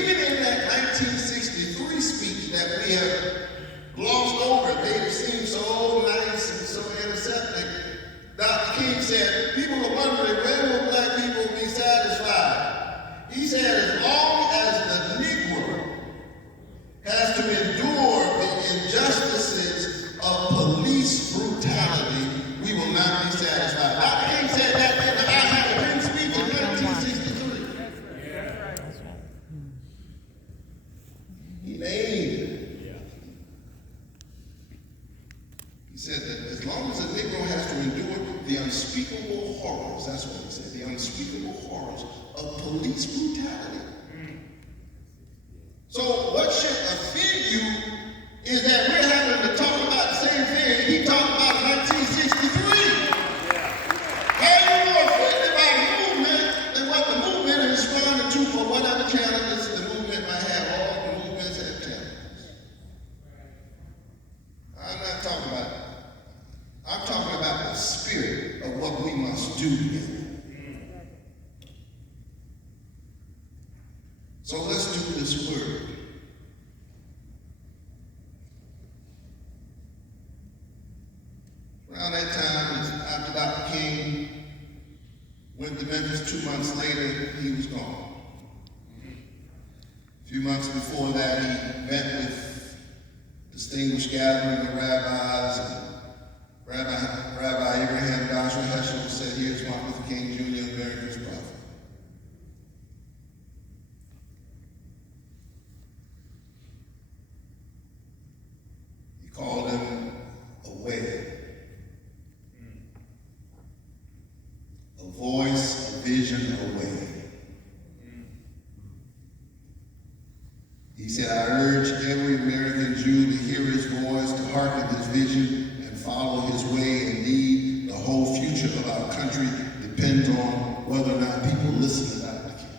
even in that 1963 speech that we have glossed over, made it seem so nice and so antiseptic, Dr. King said, people are wondering, when will black people be satisfied? He said, as long as the Negro has to endure the injustices of police brutality, we will not be satisfied. Dr. King said that in the I Have a Dream speech in 1963. He named it. He said that as long as a Negro has to endure the unspeakable horrors, that's what he said, the unspeakable horrors of police brutality. So what should offend you is that we're having to talk about the same thing he talked about in 1963. How are you more offended by the movement than what the movement is responding to for whatever challenges the movement might have? All the movements have challenges. I'm not talking about it. I'm talking about the spirit of what we must do together. So let's do this word. Around that time, after Dr. King went to Memphis 2 months later, he was gone. A few months before that, he met with distinguished gathering of rabbis, and Rabbi Abraham Joshua Heschel said, here's Martin Luther King Jr., America's prophet. He called him a way, a voice, a vision, a way. He said, I urge every American Jew to hear his voice, to hearken his vision, and follow his way. Indeed, the whole future of our country depends on whether or not people listen to Dr. King.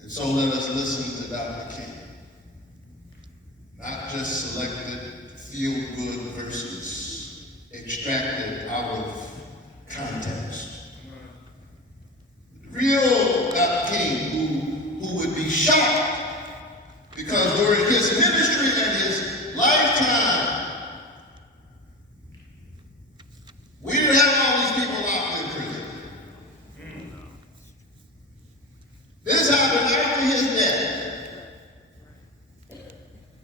And so let us listen to Dr. King. Not just selected feel-good verses extracted out of context. The real Dr. King, who would be shocked because during his ministry and his lifetime, we didn't have all these people locked in prison. This happened after his death.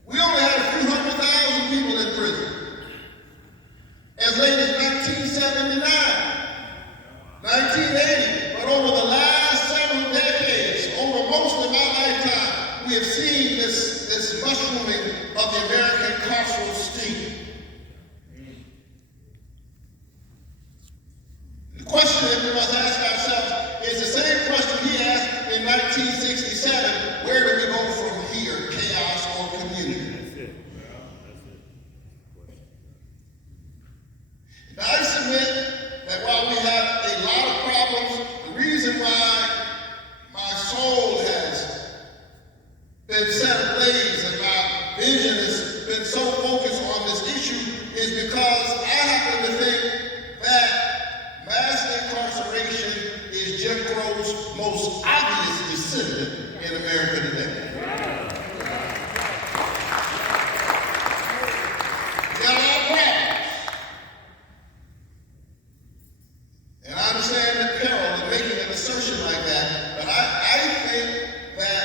We only had a few 100,000 people in prison. As late as 1979, 1980, but over the last several decades, over most of my lifetime, we have seen this mushrooming of the American carceral state. The question that we must ask ourselves is the same question he asked in 1967, where do we go from here, chaos or community? That's it. Now, I submit that while we have a lot of problems, the reason why my soul has been set ablaze and my vision has been so focused on this issue is because I happen to think that mass incarceration is Jim Crow's most obvious descendant in America today. We got a lot of problems. And I understand the peril of making an assertion like that, but I think that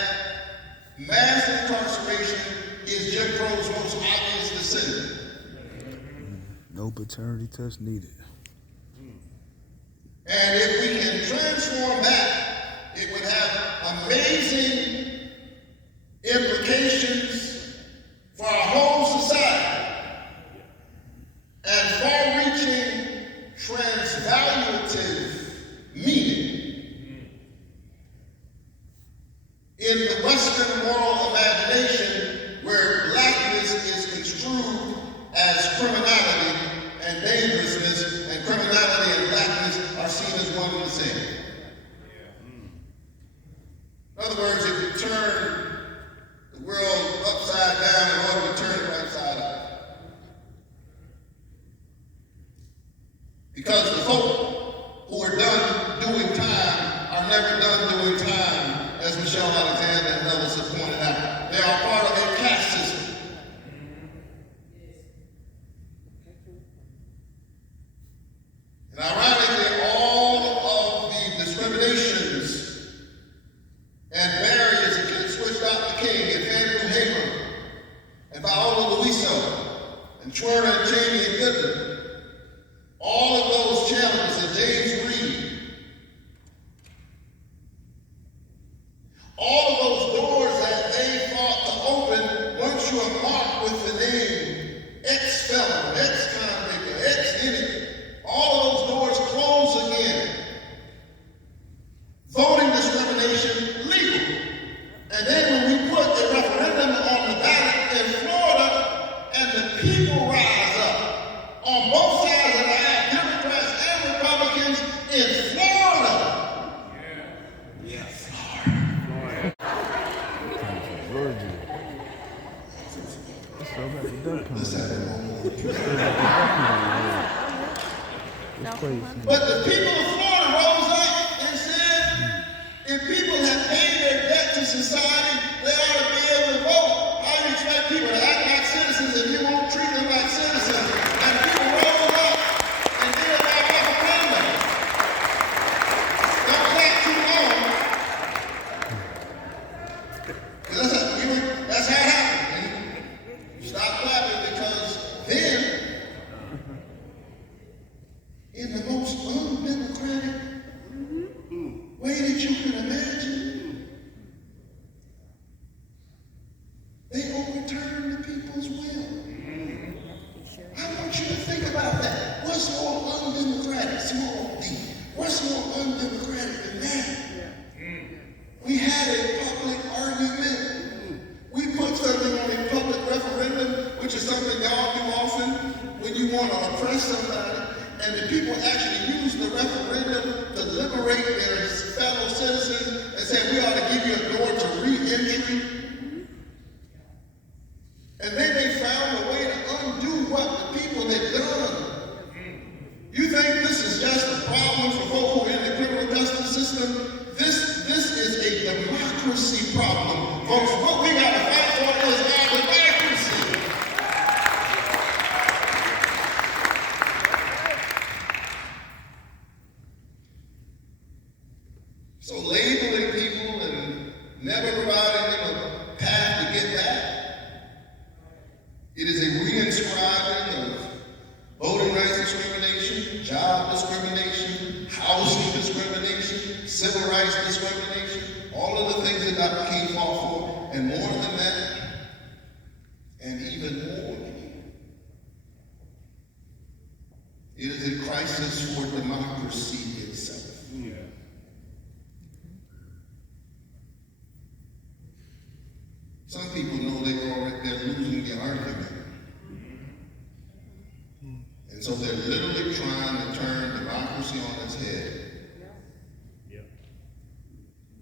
mass incarceration is Jim Crow's most obvious descendant. No paternity test needed. And if we can transform that, it would have amazing implications for our whole society and far-reaching transvaluative meaning in the Western moral imagination where blackness is construed as criminality and dangerousness, and criminality and blackness are seen as one and the same. In other words, if you What's more undemocratic than that? We had a public argument. We put something on a public referendum, which is something y'all do often when you want to oppress somebody, and the people actually use the referendum to liberate their fellow citizens and say we ought to give you a door to re-entry. And then they found a way to undo what the people had done. You think this is just a problem for folks who are in the criminal justice system? This is a democracy problem. Folks, what we got to fight for is our democracy. So labeling people and never providing them a path to get back, it is a re-inscribing of voting rights discrimination, job discrimination, housing discrimination, civil rights discrimination, all of the things that Dr. King fought for, and more than that, and even more. It is a crisis for democracy itself. Some people know they're losing the argument. And so they're literally trying to turn democracy on its head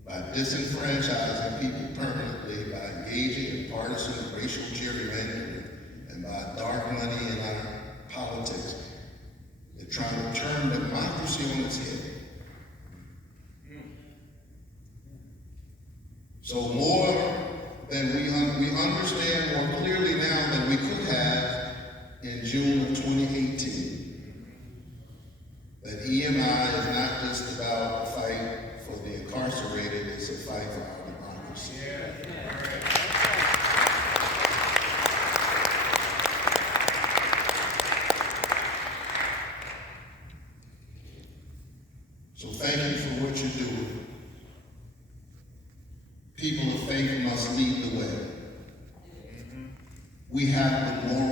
by disenfranchising people permanently, by engaging in partisan and racial gerrymandering, and by dark money in our politics. They're trying to turn democracy on its head. So more than we understand more clearly now than we could have in June of 2018, that EMI is not just about a fight for the incarcerated, it's a fight for our democracy. So thank you for what you're doing. People of faith must lead the way. We have the moral